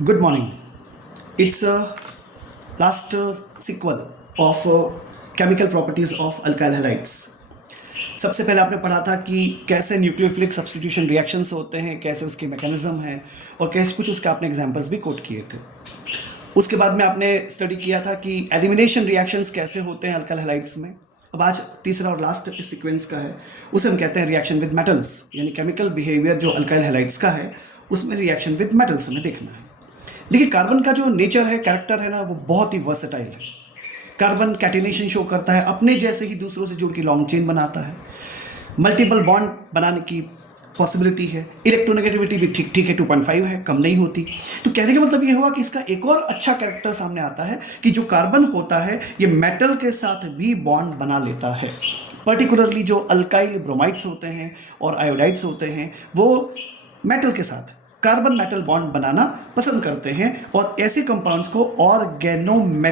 Good morning. It's a last sequel of chemical properties of alkyl halides. सबसे पहले आपने पढ़ा था कि कैसे न्यूक्लियोफिलिक सब्स्टिट्यूशन रिएक्शंस होते हैं, कैसे उसके मैकेनिज्म हैं और कैसे कुछ उसके आपने एग्जांपल्स भी कोट किए थे। उसके बाद में आपने स्टडी किया था कि एलिमिनेशन रिएक्शंस कैसे होते हैं अल्काइल हैलाइड्स में। अब आज तीसरा और लास्ट इस सीक्वेंस का है, उसे हम कहते हैं रिएक्शन विद मेटल्स, यानी केमिकल बिहेवियर जो अल्काइल हैलाइड्स का है उसमें रिएक्शन विद मेटल्स हमें देखना है। देखिए, कार्बन का जो नेचर है, कैरेक्टर है ना, वो बहुत ही वर्सेटाइल है। कार्बन कैटिनेशन शो करता है, अपने जैसे ही दूसरों से जुड़ के लॉन्ग चेन बनाता है, मल्टीपल बॉन्ड बनाने की पॉसिबिलिटी है, इलेक्ट्रोनेगेटिविटी भी ठीक ठीक है, 2.5 है, कम नहीं होती। तो कहने का मतलब ये हुआ कि इसका एक और अच्छा कैरेक्टर सामने आता है कि जो कार्बन होता है ये मेटल के साथ भी बॉन्ड बना लेता है। पर्टिकुलरली जो अल्काइल ब्रोमाइड्स होते हैं और आयोडाइड्स होते हैं वो मेटल के साथ कार्बन मेटल बॉन्ड बनाना पसंद करते हैं और ऐसे कंपाउंड्स को ऑर्गेनोमेटालिक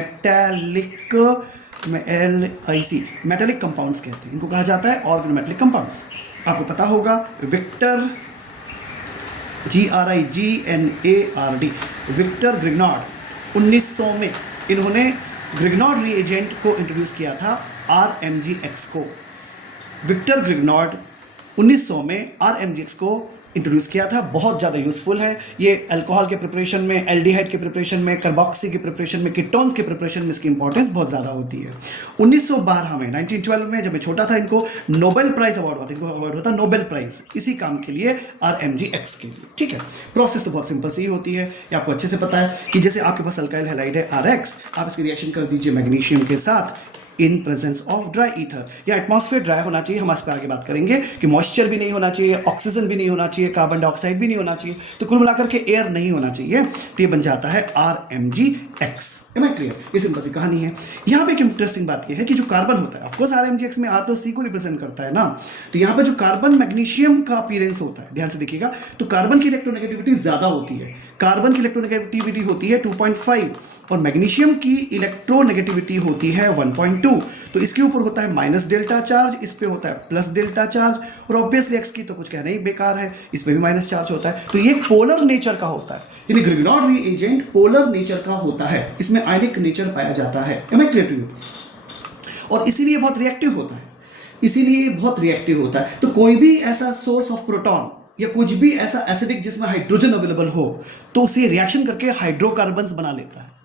मेटालिक कंपाउंड्स कहते हैं। इनको कहा जाता है ऑर्गेनोमेटालिक कंपाउंड्स। आपको पता होगा विक्टर GRIGNARD विक्टर ग्रिग्नॉर्ड 1900 में इन्होंने ग्रिग्नॉर्ड रिएजेंट को इंट्रोड्यूस किया था RMGX को। विक्टर ग्रिग्नॉर्ड 1900 में RMGX को इंट्रोड्यूस किया था। बहुत ज़्यादा यूजफुल है ये अल्कोहल के प्रिपरेशन में, एल्डिहाइड के प्रिपरेशन में, कार्बोक्सी के प्रिपरेशन में, कीटोन्स के प्रिपरेशन में इसकी इंपॉर्टेंस बहुत ज़्यादा होती है। 1912 में 1912 में जब मैं छोटा था इनको नोबेल प्राइज अवार्ड होता, इनको अवार्ड होता नोबेल प्राइज इसी काम के लिए, RMGX के लिए। ठीक है, प्रोसेस तो बहुत सिंपल सी होती है, ये आपको अच्छे से पता है कि जैसे आपके पास अल्काइल हैलाइड है RX, आप इसकी रिएक्शन कर दीजिए मैग्नीशियम के साथ in presence of dry ether. या एटमॉस्फेयर ड्राई होना चाहिए, हम इस पर आगे बात करेंगे कि मॉइस्चर भी नहीं होना चाहिए, ऑक्सीजन भी नहीं होना चाहिए, कार्बन डाइऑक्साइड भी नहीं होना चाहिए, तो कुल मिलाकर के एयर नहीं होना चाहिए। तो ये बन जाता है RMGX। Am I clear? ये सिंपल सी कहानी है। यहाँ पे एक इंटरेस्टिंग बात ये है कि जो कार्बन होता है, ऑफकोर्स RMGX में R तो C को रिप्रेजेंट करता है ना, तो यहाँ पे जो कार्बन मैग्नीशियम का अपीयरेंस होता है, ध्यान से देखिएगा, तो कार्बन की इलेक्ट्रोनेगेटिविटी ज्यादा होती है। कार्बन की इलेक्ट्रोनेगेटिविटी होती है 2.5 और मैग्नीशियम की इलेक्ट्रोनेगेटिविटी होती है 1.2। तो इसके ऊपर होता है माइनस डेल्टा चार्ज, इस पे होता है प्लस डेल्टा चार्ज, और ऑब्वियसली एक्स की तो कुछ कहना ही बेकार है, इस पे भी माइनस चार्ज होता है। तो ये पोलर नेचर का होता है, यानी ग्रिग्नॉर्ड रिएजेंट पोलर नेचर का होता है, इसमें आयनिक नेचर पाया जाता है। Am I clear to you? और इसीलिए बहुत रिएक्टिव होता है, इसीलिए बहुत रिएक्टिव होता है। तो कोई भी ऐसा सोर्स ऑफ प्रोटॉन या कुछ भी ऐसा एसिडिक जिसमें हाइड्रोजन अवेलेबल हो तो उसे रिएक्शन करके हाइड्रोकार्बन्स बना लेता है।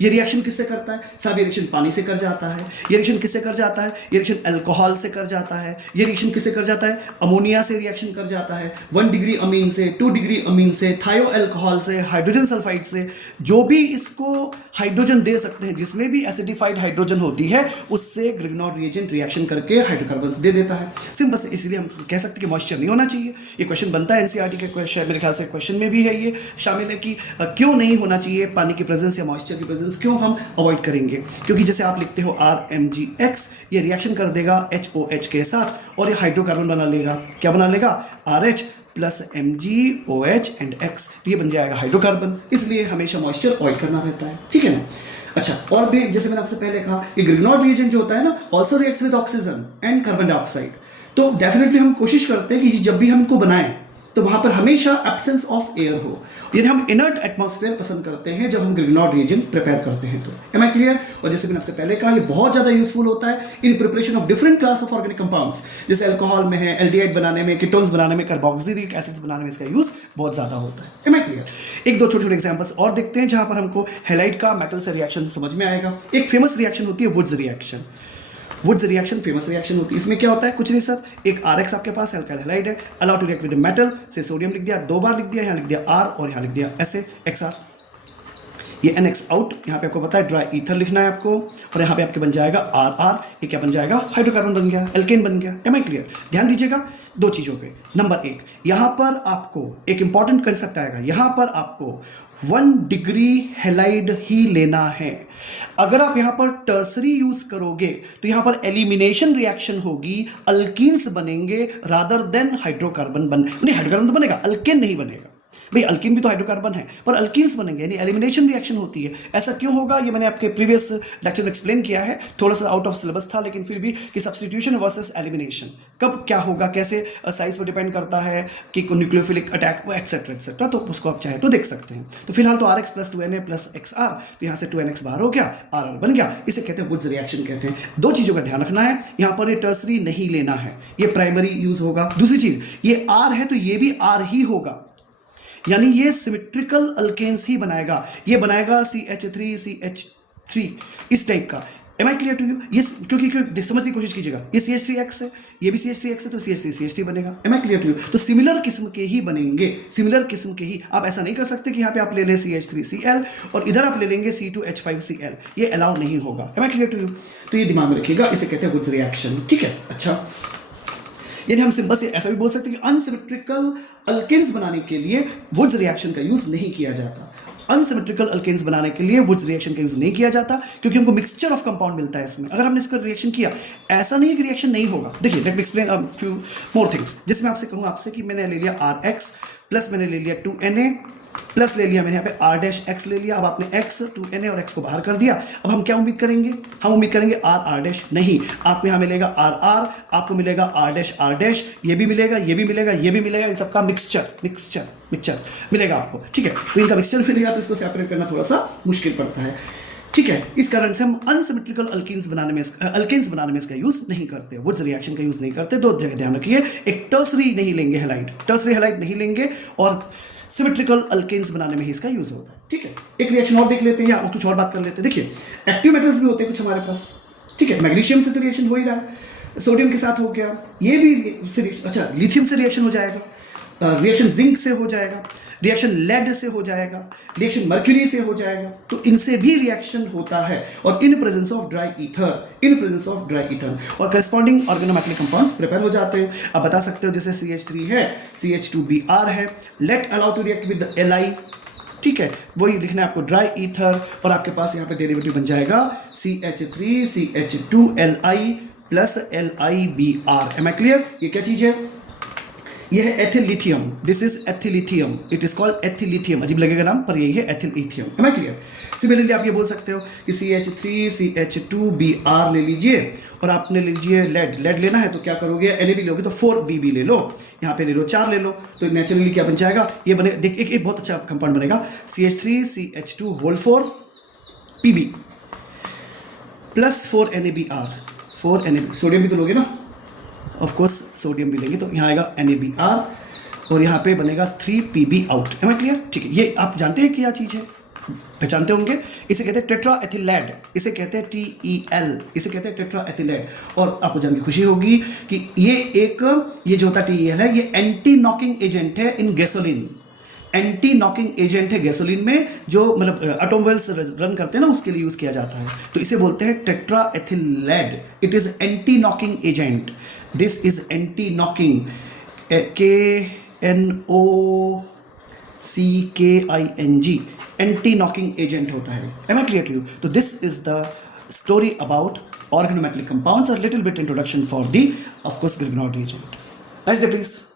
ये रिएक्शन किससे करता है? सब रिएक्शन पानी से कर जाता है। ये रिएक्शन किससे कर जाता है? ये रिएक्शन अल्कोहल से कर जाता है। ये रिएक्शन किससे कर जाता है? अमोनिया से रिएक्शन कर जाता है, 1 डिग्री अमीन से, 2 डिग्री अमीन से, थायो अल्कोहल से, हाइड्रोजन सल्फाइड से, जो भी इसको हाइड्रोजन दे सकते हैं, जिसमें भी एसिडिफाइड हाइड्रोजन होती है, उससे ग्रिग्नॉर्ड रिएजेंट रिएक्शन करके हाइड्रोकार्बन्स दे देता है। सिंपल से इसलिए हम कह सकते हैं कि मॉइस्चर नहीं होना चाहिए। ये क्वेश्चन बनता है एनसीईआरटी के क्वेश्चन, मेरे ख्याल से क्वेश्चन में भी है ये शामिल है कि क्यों नहीं होना चाहिए पानी की प्रेजेंस या मॉइस्चर की प्रेजेंस, क्यों हम अवॉइड करेंगे? क्योंकि जैसे आप लिखते हो RMGX, ये रिएक्शन कर देगा HOH के साथ और ये हाइड्रोकार्बन बना लेगा। क्या बना लेगा? RH plus MgOH and X, ये बन जाएगा हाइड्रोकार्बन। इसलिए हमेशा मॉइस्चर अवॉइड करना रहता है। ठीक है ना? अच्छा, और भी जैसे मैंने आपसे पहले कहा, ये ग्रिग्नॉर्ड रिएजेंट जो होता है ना, also reacts with oxygen and carbon dioxide. तो डेफिनेटली हम कोशिश करते हैं कि जब भी हम इनको बनाएं तो वहां पर हमेशा एब्सेंस ऑफ एयर हो, यानी हम इनर्ट एटमॉस्फेयर पसंद करते हैं जब हम ग्रिग्नॉर्ड रिएजेंट प्रिपेयर करते हैं। तो एम आई क्लियर? और जैसे मैंने आपसे पहले कहा, ये बहुत ज्यादा यूजफुल होता है in preparation of different class of organic compounds, जैसे अल्कोहल में है, एल्डिहाइड बनाने में, कीटोन्स बनाने में, कार्बोक्सिलिक एसिड्स बनाने में इसका यूज बहुत ज्यादा होता है। Am I clear? एक दो छोटे छोटे एग्जांपल्स और देखते हैं जहां पर हमको हैलाइड का मेटल से रिएक्शन समझ में आएगा। एक फेमस रिएक्शन होती है Wurtz reaction. Wurtz reaction famous reaction होती है। इसमें क्या होता है? कुछ नहीं सर, एक RX आपके पास अल्काइल हैलाइड है, allow to react with metal से सोडियम लिख दिया, 2 बार लिख दिया, यहाँ लिख दिया R और यहाँ लिख दिया XR। ये NX आउट, यहाँ पे आपको पता है ड्राई ईथर लिखना है आपको, और यहाँ पे आपके बन जाएगा RR, ये क्या बन जाएगा? हाइड्रोकार्बन बन गया, एल्केन बन गया। Am I clear? ध्यान दीजिएगा दो चीजों पे। नंबर 1, यहाँ पर आपको एक इंपॉर्टेंट कंसेप्ट आएगा, यहाँ पर आपको 1 डिग्री हैलाइड ही लेना है। अगर आप यहां पर टर्सरी यूज करोगे तो यहां पर एलिमिनेशन रिएक्शन होगी, अल्कीन्स बनेंगे रादर देन हाइड्रोकार्बन नहीं, हाइड्रोकार्बन तो बनेगा, अल्केन नहीं बनेगा। भाई अल्कीन भी तो हाइड्रोकार्बन है, पर अल्कीन्स बनेंगे यानी एलिमिनेशन रिएक्शन होती है। ऐसा क्यों होगा ये मैंने आपके प्रीवियस लेक्चर में एक्सप्लेन किया है, थोड़ा सा आउट ऑफ सिलेबस था लेकिन फिर भी, कि सब्स्टिट्यूशन वर्सेस एलिमिनेशन कब क्या होगा, कैसे साइज पर डिपेंड करता है कि न्यूक्लियोफिलिक अटैक एक्सेट्रा एक्सेट्रा, तो उसको आप चाहे तो देख सकते हैं। तो फिलहाल तो RX + 2Na + XR, तो यहाँ से 2NX बाहर हो गया, RR बन गया। इसे कहते हैं वुड्स रिएक्शन कहते हैं। दो चीज़ों का ध्यान रखना है, यहाँ पर ये टर्सरी नहीं लेना है, ये प्राइमरी यूज होगा। दूसरी चीज़, ये R है तो ये भी R ही होगा, यानी ये सिमेट्रिकल अल्केन्स ही बनाएगा, ये बनाएगा CH3 इस टाइप का। Am I clear to you? ये क्योंकि समझने की कोशिश कीजिएगा, ये CH3X है, ये भी CH3X है, तो CH3 बनेगा। Am I clear to you? तो सिमिलर किस्म के ही बनेंगे, सिमिलर किस्म के ही। आप ऐसा नहीं कर सकते कि यहाँ पे आप ले लें CH3Cl और इधर आप ले लेंगे C2H5Cl, ये अलाउ नहीं होगा। Am I clear to you? तो ये दिमाग में रखिएगा, इसे कहते हैं वुड्स रिएक्शन, ठीक है। अच्छा, यानी हम सिंपल से ऐसा भी बोल सकते हैं कि अनसिमेट्रिकल अल्केन्स बनाने के लिए वुड्स रिएक्शन का यूज नहीं किया जाता। अनसिमेट्रिकल अल्केन्स बनाने के लिए वुड्स रिएक्शन का यूज नहीं किया जाता क्योंकि हमको मिक्सचर ऑफ कंपाउंड मिलता है इसमें। अगर हमने इसका रिएक्शन किया, ऐसा नहीं है कि रिएक्शन नहीं होगा। देखिए, let me explain few more things. जिसमें आपसे कहूँ आपसे कि मैंने ले लिया RX प्लस मैंने ले लिया 2Na प्लस ले लिया मैंने यहाँ पे R' ले लिया। अब आपने X 2Na और X को बाहर कर दिया। अब हम क्या उम्मीद करेंगे? हम उम्मीद करेंगे R' नहीं, आपको यहाँ मिलेगा RR, आपको मिलेगा R', ये भी मिलेगा, ये भी मिलेगा, ये भी मिलेगा, इन सबका मिक्सचर मिलेगा आपको, ठीक है। तो इनका मिक्सचर मिलेगा तो इसको सेपरेट करना थोड़ा सा मुश्किल पड़ता है, ठीक है। इस कारण से हम अनसिमेट्रिकल अल्केन्स बनाने में इसका यूज नहीं करते, वुड्स रिएक्शन का यूज नहीं करते। दो जगह ध्यान रखिए, एक टर्सरी नहीं लेंगे हैलाइड नहीं लेंगे, और सिमेट्रिकल अल्केन्स बनाने में ही इसका यूज होता है, ठीक है। एक रिएक्शन और देख लेते हैं या कुछ और बात कर लेते हैं। देखिए, एक्टिव मेटल्स भी होते हैं कुछ हमारे पास, ठीक है। मैग्नीशियम से तो रिएक्शन हो ही रहा है, सोडियम के साथ हो गया, ये भी अच्छा लिथियम से रिएक्शन हो जाएगा, रिएक्शन जिंक से हो जाएगा, रिएक्शन लेड से हो जाएगा, रिएक्शन मर्क्यूरी से हो जाएगा, तो इनसे भी रिएक्शन होता है, और in presence of dry ether और करस्पॉन्डिंग ऑर्गेनोमेटेलिक कंपाउंड्स प्रिपेयर हो जाते हैं। आप बता सकते हो जैसे CH3 है, CH2Br है, let allow to react with Li, ठीक है, वही लिखना है आपको ड्राई ईथर, और आपके पास यहाँ पे डेरिवेटिव बन जाएगा CH3 CH2Li plus LiBr। Am I clear? ये क्या चीज है? यह है ethyl lithium, this is ethyllithium, it is called ethyllithium. अजीब लगेगा नाम, पर यही है ethyllithium. Am I clear? Similarly आप ये बोल सकते हो कि CH3 CH2Br ले लीजिए, और आपने लीजिए लेड लेना है तो क्या करोगे? Na भी लोगे तो 4Bb ले लो, यहाँ पे ले लो 4 ले लो, तो नेचुरली क्या बन जाएगा? ये बने, देख एक बहुत अच्छा कंपाउंड बनेगा, CH3 CH2 whole 4 Pb plus 4NaBr, 4Na, sodium भी तो लोगे ना, ऑफ कोर्स सोडियम भी लेंगे, तो यहाँ आएगा NaBr और यहाँ पे बनेगा 3Pb out. M I clear? ठीक है, ये आप जानते हैं क्या चीज़ है, पहचानते होंगे। इसे कहते हैं टेट्राएथिलेट, इसे कहते हैं TEL, इसे कहते हैं टेट्राएथिलेट। और आपको जान के खुशी होगी कि ये जो होता है TEL है, ये एंटी नॉकिंग एजेंट है इन गैसोलीन, एंटी नॉकिंग एजेंट है गैसोलीन में, जो मतलब ऑटोमोबाइल्स रन करते हैं ना, उसके लिए यूज किया जाता है, तो इसे बोलते हैं tetraethylate. It is anti knocking agent, this is anti knocking, KNOCKING, anti knocking agent होता है। Am I clear to you? तो this is the story about organometallic compounds, a little bit introduction for the, of course, Grignard reagent. Nice day, please.